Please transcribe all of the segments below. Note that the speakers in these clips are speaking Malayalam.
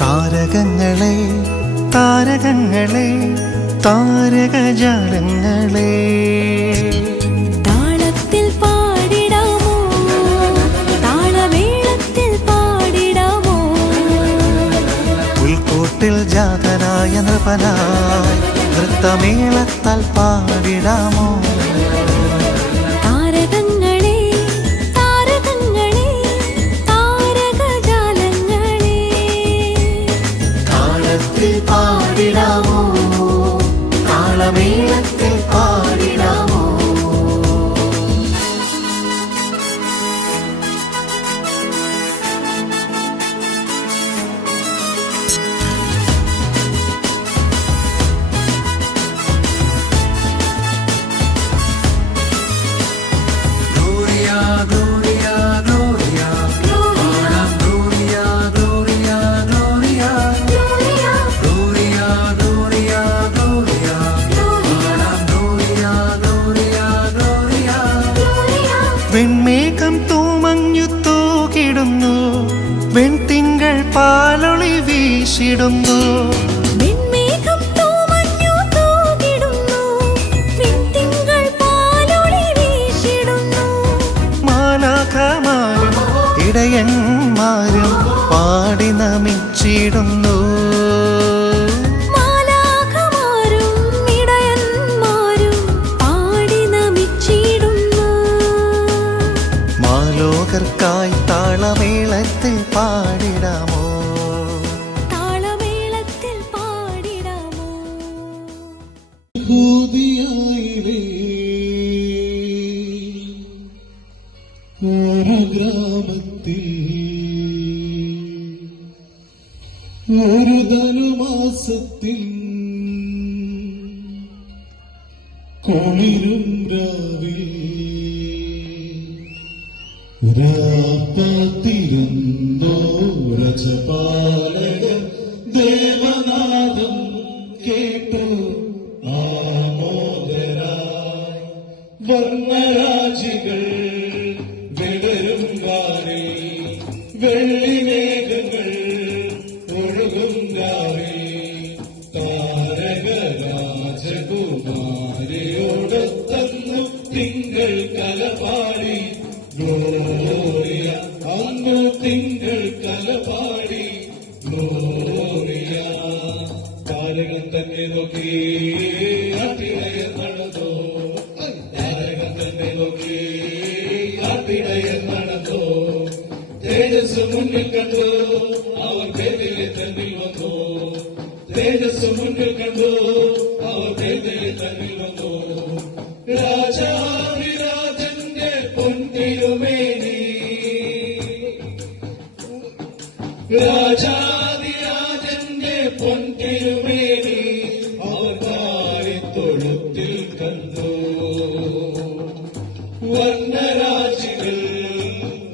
താരകങ്ങളെ താരകങ്ങളെ താരകജാലങ്ങളെ താളത്തിൽ പാടിടാമോ താളമേളത്തിൽ പാടിടാമോ പുൽക്കൂട്ടിൽ ജാതനായ നൃപനായി നൃത്തമേളത്താൽ പാടിടാമോ പാടിടാമോ താളമേളത്തിൽ പാടിടാമോ വെൺമേഘം തൂമഞ്ഞു തൂകിടുന്നു വെൺതിങ്കൾ പാലൊളി വീശിടുന്നു മാലാഖമാരും ഇടയന്മാരും പാടി നമിച്ചിടുന്നു ലോകർക്കായി താളമേളത്തിൽ പാടിടാമോ താളമേളത്തിൽ പാടിടാമോ ഗ്രാമത്തിൽ ഒരു ധനുമാസത്തിൽ കുളിരും രാവിൽ രാപ്പാത്തിരുന്നോ രജപാലക ദേവനാദം കേട്ടു ആമോദരായി വർണ്ണരാജികൾ വിടരും കാലേ വെള്ളിമേഘങ്ങൾ ഒഴുകും കാലേ താരക രാജകുമാരിയോടൊത്തന്നു തിങ്കൾ കലപാടി ഗ്ലോറിയ അന്നു തിങ്കൾ കലപാടി ഗ്ലോറിയ താരകം തന്നെ നോക്കി ആട്ടിടയ നടന്നോ താരകം തന്നെ നോക്കി ആട്ടിടയ നടന്നോ തേജസ് മുന്നിൽ കണ്ടു അവർ വേദയെ തന്നിൽ വന്നു തേജസ് മുന്നിൽ കണ്ടു അവർ വേദയെ തന്നിൽ വന്നു രാജാവിരാജന്റെ പൊൻതിരുമേനി രാജാതിരാജന്റെ പൊൻതിരുമേനി അവർ കാലിത്തൊഴുത്തിൽ കണ്ടു വർണ്ണരാജികൾ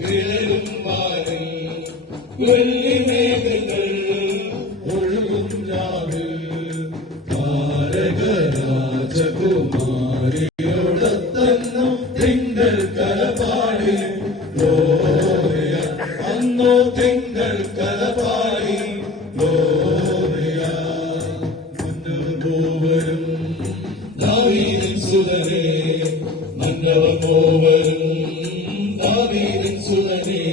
വിളരും വാനിൽ വെള്ളിമേഘങ്ങൾ ഒഴുകും രാവിൽ താരക രാജകുമാരിയോടൊത്തന്നു തിങ്കൾ കലപാടി ഗ്ലോറിയ അന്നു തിങ്കൾ കലപാടി ഗ്ലോറിയ മന്നവൻ ദാവീദിൻ സുതനേ മന്നവൻ ദാവീദിൻ സുതനേ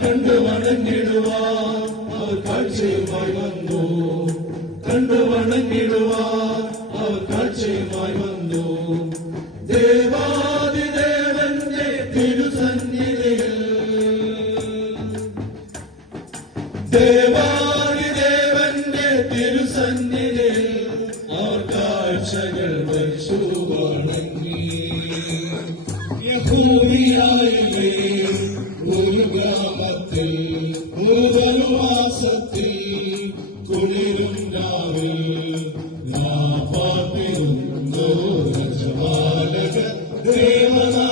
കണ്ടു വണങ്ങിടുവാൻ അവർ കാഴ്ചയുമായി വന്നു കണ്ടു വണങ്ങിടുവാൻ അവർ കാഴ്ചയുമായി വന്നു ദേവാദിദേവന്റെ തിരുസന്നിധിയിൽ ദേവാദിദേവന്റെ തിരുസന്നിധിയിൽ അവർ കാഴ്ചകൾ വച്ചു വണങ്ങി യഹൂദിയായിലെ ഒരു ഗ്രാമത്തിൽ ഒരു ധനുമാസത്തിൽ കുളിരും രാവിൽ പാട്ടിരുന്നു രജപാലക ദേവനാ